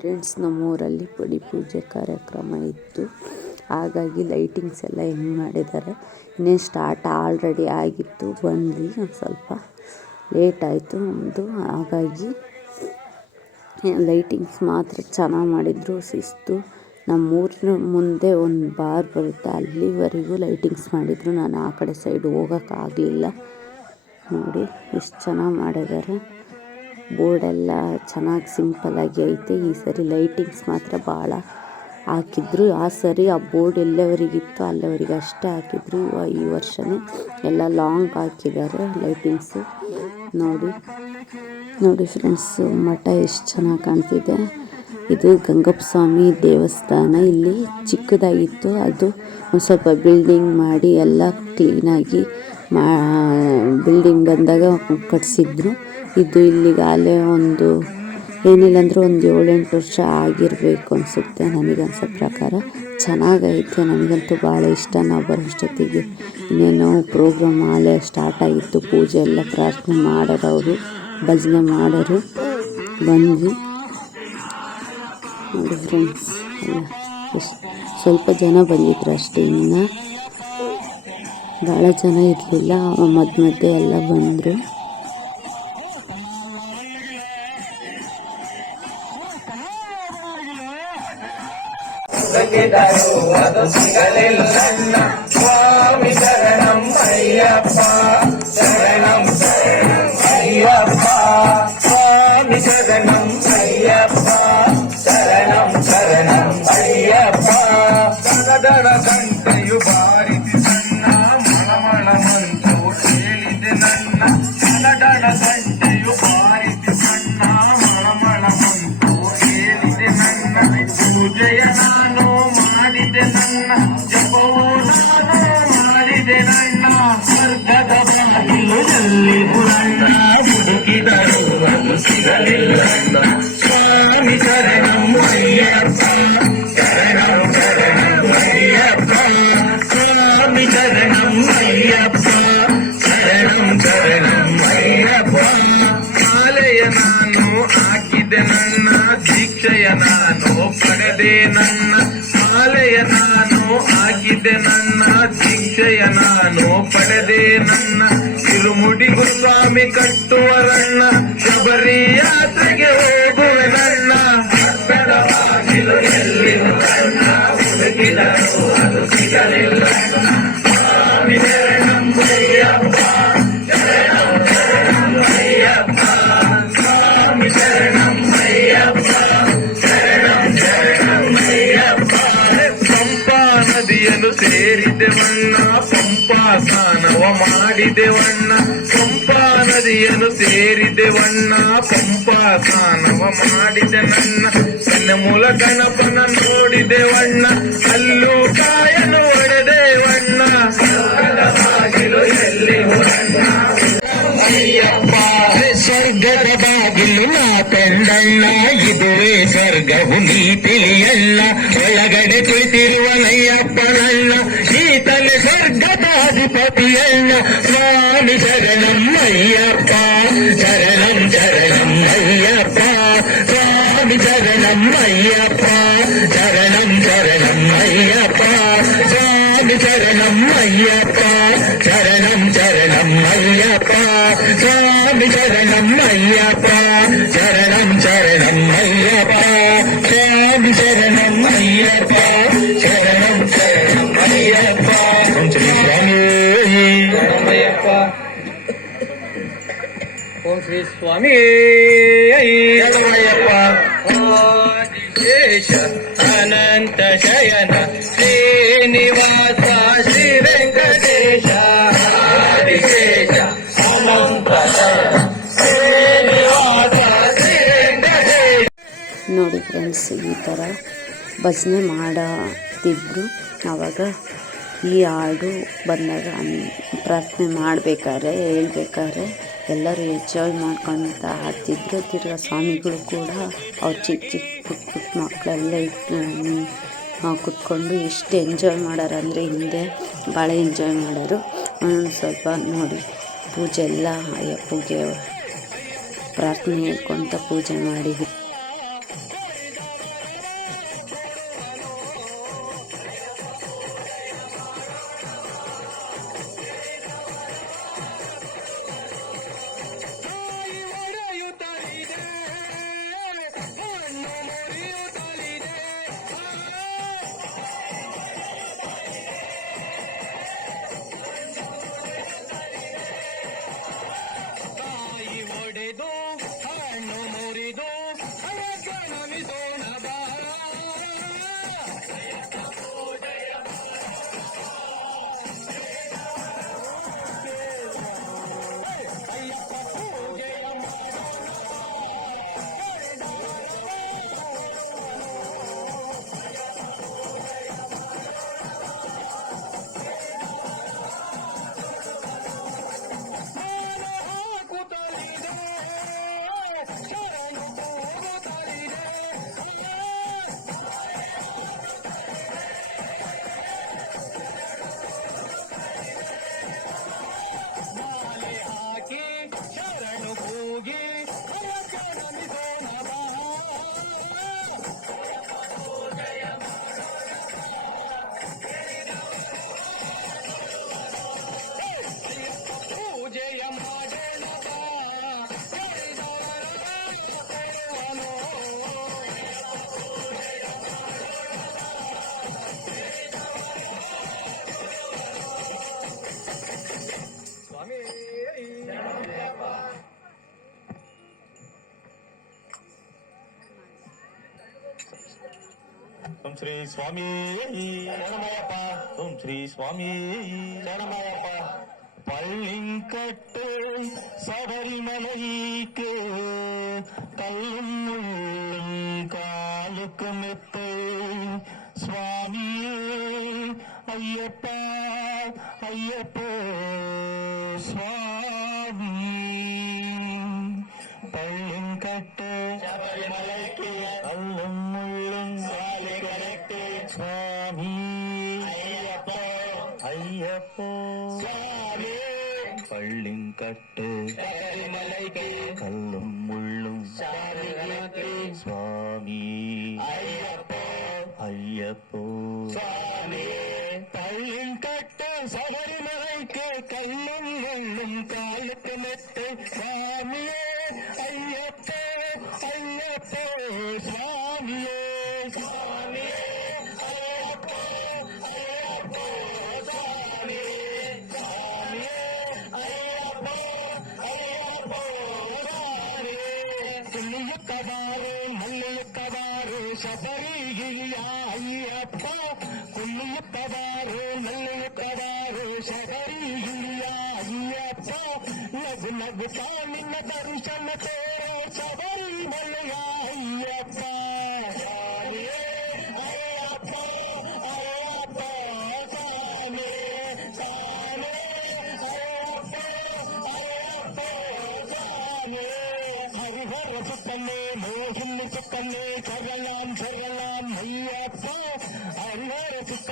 Friends ನಮ್ಮೂರಲ್ಲಿ ಪಡಿ ಪೂಜೆ ಕಾರ್ಯಕ್ರಮ ಇತ್ತು. ಹಾಗಾಗಿ ಲೈಟಿಂಗ್ಸ್ ಎಲ್ಲ ಹೆಂಗೆ ಮಾಡಿದ್ದಾರೆ. ಇನ್ನೇನು ಸ್ಟಾರ್ಟ್ ಆಲ್ರೆಡಿ ಆಗಿತ್ತು. ಬಂದ್ವಿ ಒಂದು ಸ್ವಲ್ಪ ಲೇಟ್ ಆಯಿತು ನಮ್ಮದು ಹಾಗಾಗಿ ಲೈಟಿಂಗ್ಸ್ ಮಾತ್ರ ಚೆನ್ನಾಗಿ ಮಾಡಿದರು. ಶಿಸ್ತು. ನಮ್ಮೂರಿನ ಮುಂದೆ ಒಂದು ಬಾರ್ ಬರುತ್ತೆ. ಅಲ್ಲಿವರೆಗೂ ಲೈಟಿಂಗ್ಸ್ ಮಾಡಿದರು. ನಾನು ಆ ಕಡೆ ಸೈಡ್ ಹೋಗೋಕ್ಕಾಗಲಿಲ್ಲ ನೋಡಿ, ಎಷ್ಟು ಚೆನ್ನಾಗಿ ಮಾಡಿದ್ದಾರೆ. ಬೋರ್ಡೆಲ್ಲ ಚೆನ್ನಾಗಿ ಸಿಂಪಲ್ಲಾಗಿ ಐತೆ. ಈ ಸರಿ ಲೈಟಿಂಗ್ಸ್ ಮಾತ್ರ ಭಾಳ ಹಾಕಿದ್ರು. ಆ ಸರಿ ಆ ಬೋರ್ಡ್ ಎಲ್ಲವರಿಗಿತ್ತು, ಅಲ್ಲವರಿಗೆ ಅಷ್ಟೇ ಹಾಕಿದ್ರು. ಈ ವರ್ಷನೇ ಎಲ್ಲ ಲಾಂಗ್ ಹಾಕಿದ್ದಾರೆ ಲೈಟಿಂಗ್ಸು. ನೋಡಿ ನೋಡಿ ಫ್ರೆಂಡ್ಸು, ಮಠ ಎಷ್ಟು ಚೆನ್ನಾಗಿ ಕಾಣ್ತಿದೆ. ಇದು ಗಂಗಪ್ಪ ಸ್ವಾಮಿ ದೇವಸ್ಥಾನ. ಇಲ್ಲಿ ಚಿಕ್ಕದಾಗಿತ್ತು. ಅದು ಒಂದು ಸ್ವಲ್ಪ ಬಿಲ್ಡಿಂಗ್ ಮಾಡಿ ಎಲ್ಲ ಕ್ಲೀನಾಗಿ ಮಾ, ಬಿಲ್ಡಿಂಗ್ ಬಂದಾಗ ಕಟ್ಟಿಸಿದ್ರು ಇದು ಇಲ್ಲಿಗೆ ಅಲ್ಲೇ ಒಂದು ಏನಿಲ್ಲ ಅಂದರೂ ಒಂದು ಏಳೆಂಟು ವರ್ಷ ಆಗಿರಬೇಕು ಅನಿಸುತ್ತೆ ನನಗನ್ಸೋ ಪ್ರಕಾರ. ಚೆನ್ನಾಗೈತೆ, ನನಗಂತೂ ಭಾಳ ಇಷ್ಟ. ನಾವು ಬರೋಷ್ಟೊತ್ತಿಗೆ ಇನ್ನೇನೋ ಪ್ರೋಗ್ರಾಮ್ ಆಲೆ ಸ್ಟಾರ್ಟ್ ಆಗಿತ್ತು. ಪೂಜೆ ಎಲ್ಲ ಪ್ರಾರ್ಥನೆ ಮಾಡೋರು ಅವರು, ಭಜನೆ ಮಾಡೋರು ಬಂದ್ವಿ. ನೋಡಿ ಫ್ರೆಂಡ್ಸ್ ಸ್ವಲ್ಪ ಜನ ಬಂದಿದ್ರು ಅಷ್ಟೇ ಇನ್ನು. ಭಾಳ ಜನ ಇರಲಿಲ್ಲ, ಮಧ್ಯ ಮಧ್ಯೆ ಎಲ್ಲ ಬಂದರು. ಅದು ಸಿಗಲಿಲ್ಲ ಸ್ವಾಮಿ ಶರಣಂ ಅಯ್ಯಪ್ಪ ಶರಣಂ ಶರಣಂ ಅಯ್ಯಪ್ಪ ಸ್ವಾಮಿ ಶರಣಂ ಅಯ್ಯಪ್ಪ ಶರಣಂ ಶರಣಂ ಅಯ್ಯಪ್ಪ ಸಗದಡ ನಾನು ನನ್ನ ಪಡೆದೆ ನನ್ನ ಮಾಲೆಯ ನಾನು ಹಾಕಿದೆ ನನ್ನ ದೀಕ್ಷೆಯ ನಾನು ಪಡೆದೆ ನನ್ನ ತಿರುಮುಡಿಗು ಸ್ವಾಮಿ ಕಟ್ಟುವರಣ್ಣ ಶಬರಿ ಯಾತ್ರೆಗೆ ಹೋಗುವೆ ನನ್ನ ಎಲ್ಲಿ ಬಾಗಿಲು ಪಂಪಾ ನದಿಯನ್ನು ಸೇರಿದೆವಣ್ಣ, ಪಂಪಾ ಸ್ನಾನವ ಮಾಡಿದೆವಣ್ಣ, ಪಂಪಾ ನದಿಯನ್ನು ಸೇರಿದೆವಣ್ಣ, ಪಂಪಾ ಸ್ನಾನವ ಮಾಡಿದೆ ನನ್ನ ನನ್ನ ಮೂಲ ಗಣಪನ ನೋಡಿದೆವಣ್ಣ, ಅಲ್ಲೂ ಕಾಯನು ಬಾಗಿಲು ನಾ ಕಂಡಣ್ಣ ಇದುವೇ ಸ್ವರ್ಗವು ನೀ ತಿಳಿಯಣ್ಣ ಒಳಗಡೆ ಕುಳಿತಿರುವನಯ್ಯಪ್ಪನಣ್ಣ ಈತಲೆ ಸ್ವರ್ಗದ ಅಧಿಪತಿಯಣ್ಣ ಸ್ವಾಮಿ ಶರಣಂ ಅಯ್ಯಪ್ಪ ಶರಣಂ ಶರಣಂ ಅಯ್ಯಪ್ಪ ಸ್ವಾಮಿ ಶರಣಂ ಅಯ್ಯಪ್ಪ ಶರಣಂ ಶರಣಂ ಅಯ್ಯಪ್ಪ ಸ್ವಾಮಿ ಶರಣಂ ಅಯ್ಯಪ್ಪ ಸ್ವಾಮಿ. ಅಯ್ಯಪ್ಪ ಆದಿಶೇಷ ಅನಂತ ಶಯನ ಶ್ರೀನಿವಾಸ ಶ್ರೀ ವೆಂಕಟೇಶ. ಆದಿಶೇಷ ಅನಂತ ಶಯನ ಶ್ರೀನಿವಾಸ ಶ್ರೀ ವೆಂಕಟೇಶ. ನೋಡಿ ಫ್ರೆಂಡ್ಸ್ ಈ ಥರ ಭಜನೆ ಮಾಡುತ್ತಿದ್ರು ಆವಾಗ ಈ ಹಾಡು ಬಂದಾಗ ಅನ್- ಪ್ರಾರ್ಥನೆ ಮಾಡಬೇಕಾದ್ರೆ ಹೇಳ್ಬೇಕಾದ್ರೆ ಎಲ್ಲರೂ ಎಂಜಾಯ್ ಮಾಡ್ಕೊಳ್ತಾ ಆಡ್ತಿದ್ರು ತಿರ್ಗಾ ಸ್ವಾಮಿಗಳು ಕೂಡ ಅವ್ರು ಚಿಕ್ಕ ಚಿಕ್ಕ ಪುಟ್ಟ ಪುಟ್ಟ ಮಕ್ಕಳೆಲ್ಲ ಇಟ್ಟು ಕುತ್ಕೊಂಡು ಎಷ್ಟು ಎಂಜಾಯ್ ಮಾಡೋರು ಅಂದರೆ ಹಿಂದೆ ಭಾಳ ಎಂಜಾಯ್ ಮಾಡೋರು. ಸ್ವಲ್ಪ ನೋಡಿ, ಪೂಜೆ ಎಲ್ಲ ಅಯ್ಯಪ್ಪಗೆ ಪ್ರಾರ್ಥನೆ ಹೇಳ್ಕೊತ ಪೂಜೆ ಮಾಡಿದ್ವಿ ஏதோ ஓம் ஸ்ரீ சுவாமி. சரணமாயப்பா ஓம் ஸ்ரீ சுவாமி. சரணமாயப்பா பள்ளிங்கட்டு சபரிமலைக்கு கல்லும் காலுக்கு மெத்தை. சுவாமியே ஐயப்பா ஐயப்போ சுவாமி பள்ளிங்கட்டு கல்லும்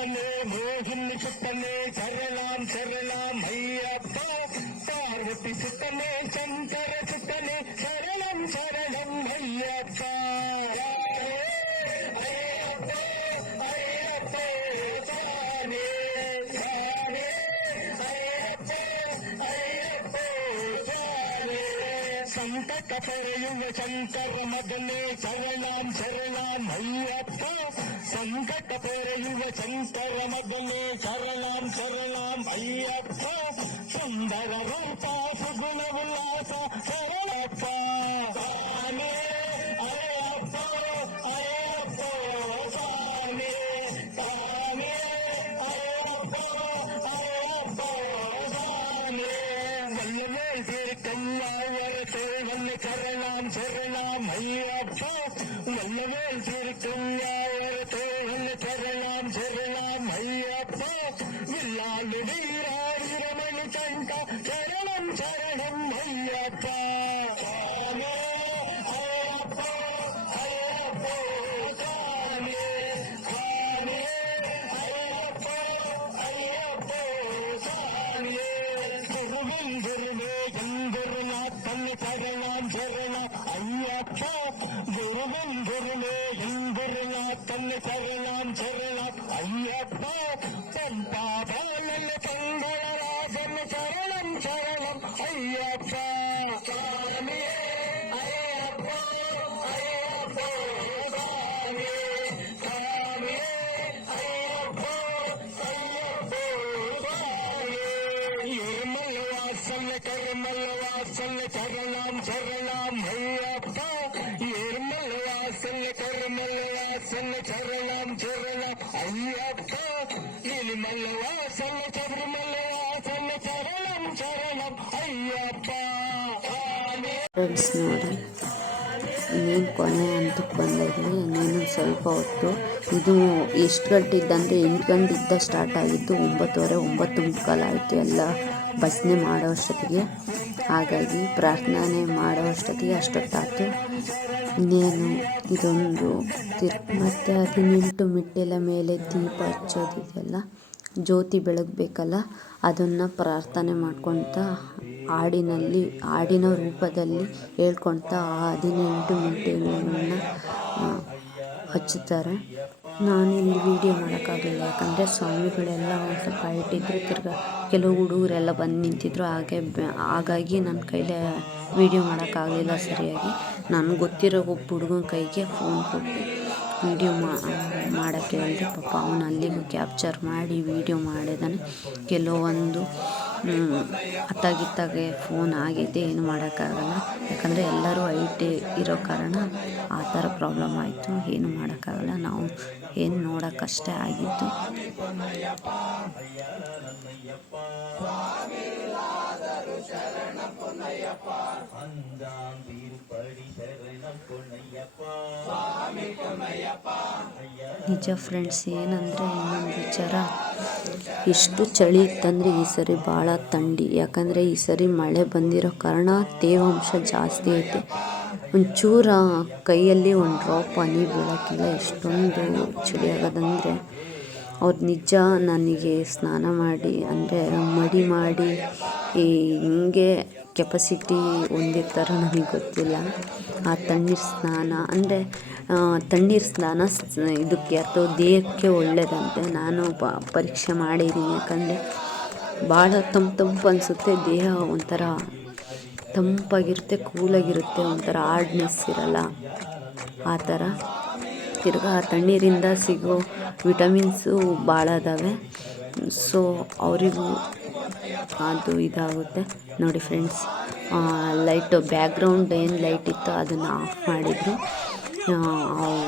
ಹರಿಹರ ಸುತ್ತನೆ ಮೋಹಿನಿ ಸುತ್ತನೆ ಶರಣಾಂ ಶರಣಾಂ ಅಯ್ಯಪ್ಪ ಪಾರ್ವತಿ ಸುತ್ತನೆ ಶಂಕರ ಸುತ್ತನೆ ಶರಣಂ ಶರಣಂ ಅಯ್ಯಪ್ಪ ಅಯ್ಯಪ್ಪ ಅಯ್ಯಪ್ಪ సుందర రూప సుగుణముల ஏர்மல்வாசல் கருமல்வாசல் சரணாம் சரணாம் ஐயப்பா ஏர்மல்வாசல் கருமல்வாசல் சரணாம் சரணம் ஐயப்பா இனிமல்வாசல் சபரிமல்வாசல் சரணம் சரணம் ஐயப்பா சுவாமி ಫ್ರೆಂಡ್ಸ್ ನೋಡಿ ಇನ್ನೇನು ಕೊನೆ ಹಂತಕ್ಕೆ ಬಂದಿದ್ವಿ ಇನ್ನೇನು ಸ್ವಲ್ಪ ಹೊತ್ತು ಇದು ಎಷ್ಟು ಗಂಟೆದ್ದಂದರೆ ಎಂಟು ಗಂಟೆಯಿಂದ ಸ್ಟಾರ್ಟ್ ಆಗಿದ್ದು ಒಂಬತ್ತುವರೆ ಒಂಬತ್ತು ಮುಕ್ಕಾಲು ಆಯಿತು ಎಲ್ಲ ಭಜನೆ ಮಾಡೋ ಅಷ್ಟೊತ್ತಿಗೆ. ಹಾಗಾಗಿ ಪ್ರಾರ್ಥನೆ ಮಾಡೋ ಅಷ್ಟೊತ್ತಿಗೆ ಅಷ್ಟೊತ್ತಾಯ್ತು. ಇನ್ನೇನು, ಇದೊಂದು ತಿರ್, ಮತ್ತು ಹದಿನೆಂಟು ಮೆಟ್ಟಿಲ ಮೇಲೆ ದೀಪ ಹಚ್ಚೋದಿದೆಯಲ್ಲ ಜ್ಯೋತಿ ಬೆಳಗಬೇಕಲ್ಲ, ಅದನ್ನು ಪ್ರಾರ್ಥನೆ ಮಾಡ್ಕೊಳ್ತಾ ಹಾಡಿನಲ್ಲಿ, ಹಾಡಿನ ರೂಪದಲ್ಲಿ ಹೇಳ್ಕೊಳ್ತಾ ಆ ಹದಿನೆಂಟು ಮೆಟ್ಟಿಲನ್ನು ಹಚ್ಚುತ್ತಾರೆ. ನಾನು ಇಲ್ಲಿ ವೀಡಿಯೋ ಮಾಡೋಕ್ಕಾಗಲಿಲ್ಲ. ಯಾಕಂದರೆ ಸ್ವಾಮಿಗಳೆಲ್ಲ ಒಂದು ಸ್ವಲ್ಪ ಇಟ್ಟಿದ್ರು, ತಿರ್ಗಾ ಕೆಲವು ಹುಡುಗರೆಲ್ಲ ಬಂದು ನಿಂತಿದ್ರು. ಹಾಗೆ ಹಾಗಾಗಿ ನನ್ನ ಕೈಲೇ ವೀಡಿಯೋ ಮಾಡೋಕ್ಕಾಗಲಿಲ್ಲ ಸರಿಯಾಗಿ. ನನಗೆ ಗೊತ್ತಿರೋ ಒಬ್ಬ ಹುಡುಗನ ಕೈಗೆ ಫೋನ್ ಕೊಟ್ಟು. ವೀಡಿಯೋ ಮಾಡೋಕ್ಕೆ ಹೇಳಿದೆ. ಪಾಪ ಅವನು ಅಲ್ಲಿಗೂ ಕ್ಯಾಪ್ಚರ್ ಮಾಡಿ ವೀಡಿಯೋ ಮಾಡಿದ್ದಾನೆ ಕೆಲವೊಂದು ಅತ್ತಾಗಿತ್ತಾಗೆ ಫೋನ್ ಆಗಿದೆ. ಏನು ಮಾಡೋಕ್ಕಾಗಲ್ಲ. ಯಾಕಂದರೆ ಎಲ್ಲರೂ ಐ ಟಿ ಇರೋ ಕಾರಣ ಆ ಥರ ಪ್ರಾಬ್ಲಮ್ ಆಯಿತು. ಏನು ಮಾಡೋಕ್ಕಾಗಲ್ಲ. ನಾವು ಏನು ನೋಡೋಕ್ಕಷ್ಟೇ ಆಗಿತ್ತು ನಿಜ ಫ್ರೆಂಡ್ಸ್ ಏನಂದರೆ ಇನ್ನೊಂದು ವಿಚಾರ. ಎಷ್ಟು ಚಳಿ ಇತ್ತಂದರೆ ಈ ಸರಿ ಭಾಳ ಥಂಡಿ. ಯಾಕಂದರೆ ಈ ಸರಿ ಮಳೆ ಬಂದಿರೋ ಕಾರಣ ತೇವಾಂಶ ಜಾಸ್ತಿ ಐತೆ. ಒಂಚೂರ ಕೈಯಲ್ಲಿ ಒಂದು ಡ್ರಾಪ್ ಹನಿ ಬೀಳೋಕ್ಕಿಲ್ಲ ಎಷ್ಟೊಂದು ಚಳಿ ಆಗೋದಂದರೆ ಅವ್ರು ನಿಜ ನನಗೆ ಸ್ನಾನ ಮಾಡಿ, ಅಂದರೆ ಮಡಿ ಮಾಡಿ, ಈ ಹಿಂಗೆ ಕೆಪಾಸಿಟಿ ಹೊಂದಿರ್ತಾರೋ ನನಗೆ ಗೊತ್ತಿಲ್ಲ. ಆ ತಣ್ಣೀರು ಸ್ನಾನ, ಅಂದರೆ ತಣ್ಣೀರು ಸ್ನಾನ ಇದಕ್ಕೆ ಅಥವಾ ದೇಹಕ್ಕೆ ಒಳ್ಳೆಯದಂತೆ ನಾನು ಪರೀಕ್ಷೆ ಮಾಡಿದ್ದೀನಿ ಯಾಕಂದರೆ ಭಾಳ ತಂಪು ತಂಪು ಅನಿಸುತ್ತೆ. ದೇಹ ಒಂಥರ ತಂಪಾಗಿರುತ್ತೆ, ಕೂಲಾಗಿರುತ್ತೆ, ಒಂಥರ ಹಾರ್ಡ್ನೆಸ್ ಇರಲ್ಲ. ಆ ಥರ. ತಿರ್ಗಾ ತಣ್ಣೀರಿಂದ ಸಿಗೋ ವಿಟಮಿನ್ಸು ಭಾಳ ಅದಾವೆ. ಸೊ ಅವರಿಗೂ ಅದು ಇದಾಗುತ್ತೆ. ನೋಡಿ ಫ್ರೆಂಡ್ಸ್ ಲೈಟು ಬ್ಯಾಕ್ಗ್ರೌಂಡ್ ಏನು ಲೈಟ್ ಇತ್ತು ಅದನ್ನು ಆಫ್ ಮಾಡಿದರು.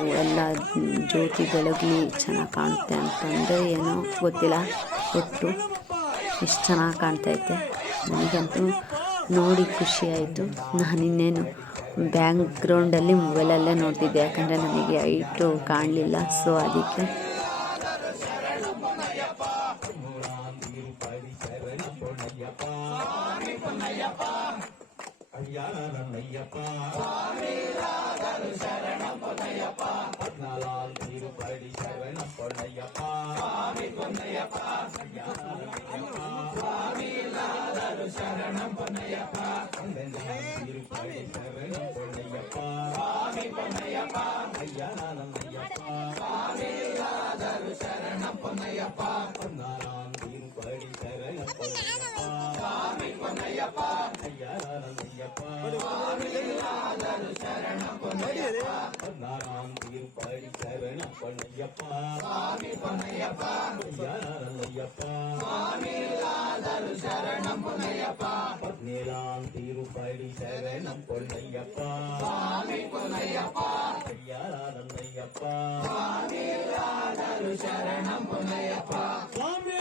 ಎಲ್ಲ ಜ್ಯೋತಿ ಬೆಳಗ್ಲಿ ಚೆನ್ನಾಗಿ ಕಾಣುತ್ತೆ ಅಂತಂದರೆ ಏನೋ ಗೊತ್ತಿಲ್ಲ. ಒಟ್ಟು ಎಷ್ಟು ಚೆನ್ನಾಗಿ ಕಾಣ್ತೈತೆ ನನಗಂತೂ ನೋಡಿ ಖುಷಿ ಆಯಿತು. ನಾನು ಇನ್ನೇನು ಬ್ಯಾಕ್ಗ್ರೌಂಡಲ್ಲಿ ಮೊಬೈಲಲ್ಲೇ ನೋಡ್ತಿದ್ದೆ. ಯಾಕಂದರೆ ನನಗೆ ಐಟು ಕಾಣಲಿಲ್ಲ. ಸೊ, ಅದಕ್ಕೆ శరణయ్యారం అయ్యప్ప శరణం పొన్నయ్యప్ప పద్నాలాల్ తిరుపడి శరణం పొన్నయ్యప్ప పొన్నయ్యప్ప శరణం పొన్నయ్యప్ప తిరుపడి శరణం పొన్నయ్యప్ప పొన్నయ్యప్ప అయ్యారం అయ్యప్ప శరణం పొన్నయ్యప్ప పద్నాలాల్ తిరుపడి శరణం పొన్నయ్యప్ప పొన్నయ్యప్ప అయ్యారం பதினாறாம் தீர்ப்படி சரண பண்ணையப்பா சாமி பண்ணையப்பா ஐயப்பா சாமி இல்லாதரு சரணம் பொன்னையப்பா பதினேழாம் தீர்ப்படி சரணம் பொன்னையப்பா சாமி பொன்னையப்பா ஐயாரந்தையப்பா சாமி இல்லாதரு சரணம் பொன்னையப்பா சாமி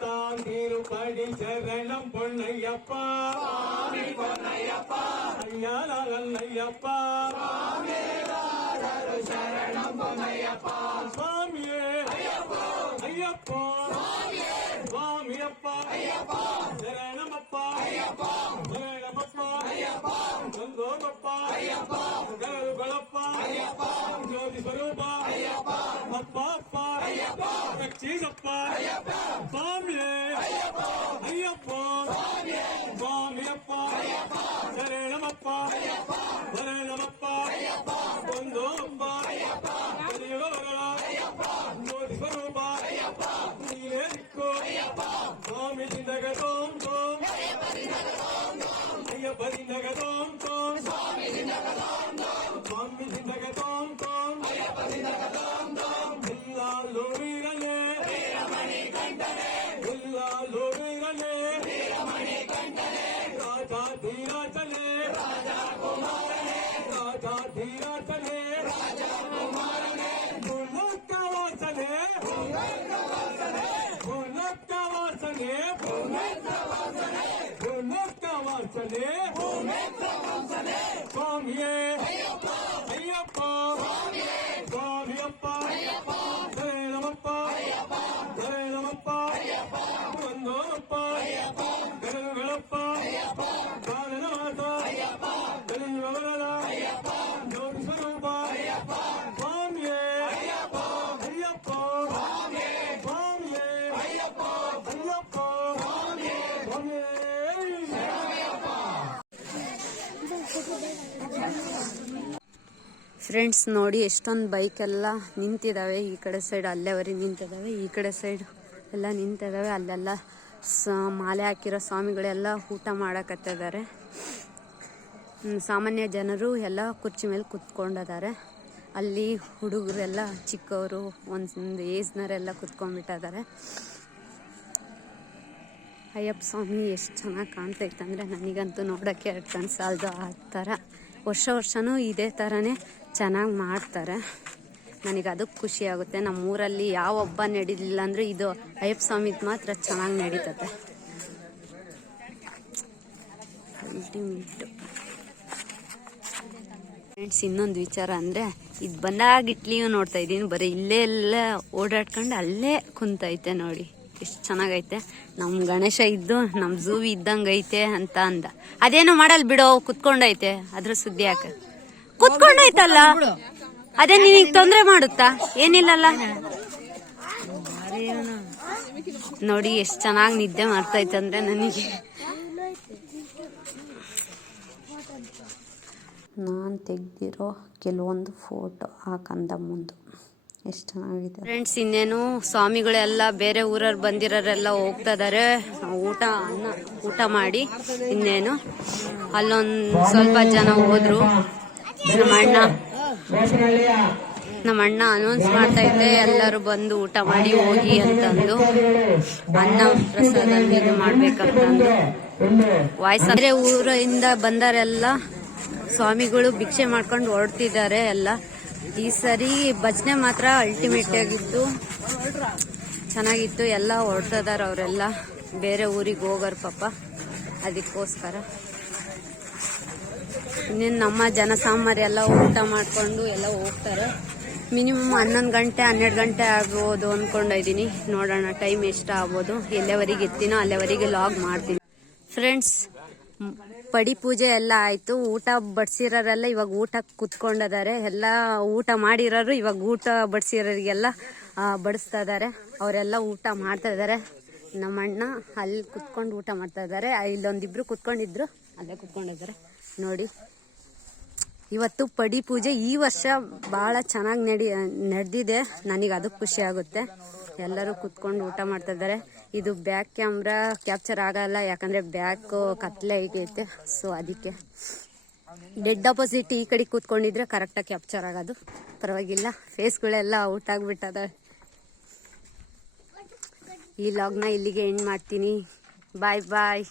தான் திருப்படி சரணம் பொன்னையப்பா. பொன்னையப்பா. ஐயா ஐயப்பா சரணம் பொன்னையப்பா. சீகப்பா சாமியே ஐயப்பா. சாமியப்பா சரணமப்பா சரணமப்பா கொந்தோம்பா பெரியவர்களா மோதி ஸ்வரூபா நீரே இருக்கோ சுவாமி நகதோம் தோம். ஐயப்பதி நகதோம் தோம். சுவாமி 小林 ಫ್ರೆಂಡ್ಸ್ ನೋಡಿ ಎಷ್ಟೊಂದು ಬೈಕ್ ಎಲ್ಲ ನಿಂತಿದ್ದಾವೆ ಈ ಕಡೆ ಸೈಡ್ ಅಲ್ಲೇವರೆಗೆ ನಿಂತಿದ್ದಾವೆ ಈ ಕಡೆ ಸೈಡ್ ಎಲ್ಲ ನಿಂತಿದ್ದಾವೆ ಅಲ್ಲೆಲ್ಲ ಸ, ಮಾಲೆ ಹಾಕಿರೋ ಸ್ವಾಮಿಗಳೆಲ್ಲ ಊಟ ಮಾಡಕತ್ತಿದ್ದಾರೆ. ಸಾಮಾನ್ಯ ಜನರು ಎಲ್ಲ ಕುರ್ಚಿ ಮೇಲೆ ಕುತ್ಕೊಂಡಿದ್ದಾರೆ. ಅಲ್ಲಿ ಹುಡುಗರೆಲ್ಲ ಚಿಕ್ಕವರು, ಒಂದು ಏಜ್ನವರೆಲ್ಲ ಕುತ್ಕೊಂಡ್ಬಿಟ್ಟಿದ್ದಾರೆ. ಅಯ್ಯಪ್ಪ ಸ್ವಾಮಿ, ಎಷ್ಟು ಚೆನ್ನಾಗಿ ಕಾಣ್ತೈತೆ ಅಂದರೆ ನನಗಂತೂ ನೋಡೋಕ್ಕೆ ಎರಡು ಕಣ್ಣು ಆ ಥರ. ವರ್ಷ ವರ್ಷವೂ ಇದೇ ಥರನೇ ಚೆನ್ನಾಗಿ ಮಾಡ್ತಾರೆ. ನನಗೆ ಅದಕ್ಕೆ ಖುಷಿ ಆಗುತ್ತೆ. ನಮ್ಮ ಊರಲ್ಲಿ ಯಾವ ಹಬ್ಬ ನಡೀಲಿಲ್ಲ ಅಂದರೆ ಇದು ಅಯ್ಯಪ್ಪ ಸ್ವಾಮಿದು ಮಾತ್ರ ಚೆನ್ನಾಗಿ ನಡೀತತೆ ಫ್ರೆಂಡ್ಸ್ ಇನ್ನೊಂದು ವಿಚಾರ ಅಂದರೆ, ಇದು ಬಂದಾಗ ಇಟ್ಲಿಯೂ ನೋಡ್ತಾ ಇದ್ದೀನಿ ಬರೀ ಇಲ್ಲೇ ಎಲ್ಲ ಓಡಾಡ್ಕೊಂಡು ಅಲ್ಲೇ ಕುಂತೈತೆ ನೋಡಿ. ಎಷ್ಟು ಚೆನ್ನಾಗೈತೆ. ನಮ್ಮ ಗಣೇಶ ಇದ್ದು ನಮ್ಮ ಝೂ ಇದ್ದಂಗೆ ಐತೆ ಅಂತ ಅಂದ. ಅದೇನೋ ಮಾಡಲ್ ಬಿಡೋ ಕುತ್ಕೊಂಡೈತೆ. ಅದ್ರ ಸುದ್ದಿ ಯಾಕೆ? ಕುತ್ಕೊಂಡೈತಲ್ಲ? ಅದೇ ನಿನಗೆ ತೊಂದರೆ ಮಾಡುತ್ತಾ? ಏನಿಲ್ಲಲ್ಲ? ನೋಡಿ ಎಷ್ಟು ಚೆನ್ನಾಗಿ ನಿದ್ದೆ ಮಾಡ್ತೈತೆ ಅಂದ್ರೆ ನನಗೆ. ನಾನು ತೆಗ್ದಿರೋ ಕೆಲವೊಂದು ಫೋಟೋ ಹಾಕಂದ ಕಂದ ಮುಂದೆ. ಎಷ್ಟು ಚೆನ್ನಾಗಿದೆ. ಫ್ರೆಂಡ್ಸ್ ಇನ್ನೇನು, ಸ್ವಾಮಿಗಳೆಲ್ಲ ಬೇರೆ ಊರವ್ರು ಬಂದಿರೋರೆಲ್ಲ ಹೋಗ್ತಾ ಇದಾರೆ. ಊಟ, ಅನ್ನ, ಊಟ ಮಾಡಿ ಇನ್ನೇನು. ಅಲ್ಲೊಂದು ಸ್ವಲ್ಪ ಜನ ಹೋದ್ರು. ನಮ್ಮ ಅಣ್ಣ ನಮ್ಮ ಅಣ್ಣ ಅನೌನ್ಸ್ ಮಾಡ್ತಾ ಇದ್ದೆ, ಎಲ್ಲರೂ ಬಂದು ಊಟ ಮಾಡಿ ಹೋಗಿ ಅಂತಂದು. ಅನ್ನ ಪ್ರಸಾದ ಇದು ಮಾಡ್ಬೇಕಂತಂದು. ವಾಯ್ಸ್ ಅಂದ್ರೆ ಊರಿಂದ ಬಂದಾರೆಲ್ಲ ಸ್ವಾಮಿಗಳು ಭಿಕ್ಷೆ ಮಾಡ್ಕೊಂಡು ಹೊರಡ್ತಿದ್ದಾರೆ ಎಲ್ಲ. ಈ ಸರಿ ಭಜನೆ ಮಾತ್ರ ಅಲ್ಟಿಮೇಟ್ ಆಗಿತ್ತು. ಚೆನ್ನಾಗಿತ್ತು. ಎಲ್ಲ ಹೊರಟದಾರ ಅವರೆಲ್ಲ. ಬೇರೆ ಊರಿಗೆ ಹೋಗೋರು ಪಾಪ. ಅದಕ್ಕೋಸ್ಕರ. ಇನ್ನೇನು ನಮ್ಮ ಜನಸಾಮಾನ್ಯ ಎಲ್ಲ ಊಟ ಮಾಡಿಕೊಂಡು ಎಲ್ಲ ಹೋಗ್ತಾರೆ. ಮಿನಿಮಮ್ ಹನ್ನೊಂದು ಗಂಟೆ, ಹನ್ನೆರಡು ಗಂಟೆ ಆಗ್ಬೋದು ಅಂದ್ಕೊಂಡಿದ್ದೀನಿ ನೋಡೋಣ ಟೈಮ್ ಎಷ್ಟು ಆಗ್ಬೋದು ಎಲ್ಲೆವರಿಗೆ ಇರ್ತೀನೋ ಅಲ್ಲೆವರಿಗೆ ಲಾಗ್ ಮಾಡ್ತೀನಿ. ಫ್ರೆಂಡ್ಸ್ ಪಡಿ ಪೂಜೆ ಎಲ್ಲ ಆಯಿತು. ಊಟ ಬಡಿಸಿರೋರೆಲ್ಲ ಇವಾಗ ಊಟ ಕುತ್ಕೊಂಡಿದ್ದಾರೆ ಎಲ್ಲ ಊಟ ಮಾಡಿರೋರು ಇವಾಗ ಊಟ ಬಡಿಸಿರೋರಿಗೆಲ್ಲ ಬಡಿಸ್ತಾ ಇದ್ದಾರೆ ಅವರೆಲ್ಲ ಊಟ ಮಾಡ್ತಾ ಇದ್ದಾರೆ ನಮ್ಮ ಅಣ್ಣ ಅಲ್ಲಿ ಕುತ್ಕೊಂಡು ಊಟ ಮಾಡ್ತಾ ಇದ್ದಾರೆ ಇಲ್ಲೊಂದಿಬ್ರು ಕುತ್ಕೊಂಡಿದ್ರು. ಅಲ್ಲೇ ಕುತ್ಕೊಂಡಿದ್ದಾರೆ ನೋಡಿ. ಇವತ್ತು ಪಡಿ ಪೂಜೆ ಈ ವರ್ಷ ಭಾಳ ಚೆನ್ನಾಗಿ ನಡಿ, ನಡೆದಿದೆ. ನನಗೆ ಅದಕ್ಕೆ ಖುಷಿ ಆಗುತ್ತೆ. ಎಲ್ಲರೂ ಕುತ್ಕೊಂಡು ಊಟ ಮಾಡ್ತಾ ಇದ್ದಾರೆ ಇದು ಬ್ಯಾಕ್ ಕ್ಯಾಮ್ರಾ ಕ್ಯಾಪ್ಚರ್ ಆಗಲ್ಲ, ಯಾಕಂದರೆ ಬ್ಯಾಕ್ ಕತ್ಲೆ ಐತೆ ಸೊ ಅದಕ್ಕೆ ಡೆಡ್ ಅಪೋಸಿಟ್ ಈ ಕಡೆ ಕೂತ್ಕೊಂಡಿದ್ರೆ ಕರೆಕ್ಟಾಗಿ ಕ್ಯಾಪ್ಚರ್ ಆಗೋದು. ಪರವಾಗಿಲ್ಲ ಫೇಸ್ಗಳೆಲ್ಲ ಔಟ್ ಆಗಿಬಿಟ್ಟದ. ಈ ಲಾಗ್ನ ಇಲ್ಲಿಗೆ ಎಂಡ್ ಮಾಡ್ತೀನಿ. ಬಾಯ್ ಬಾಯ್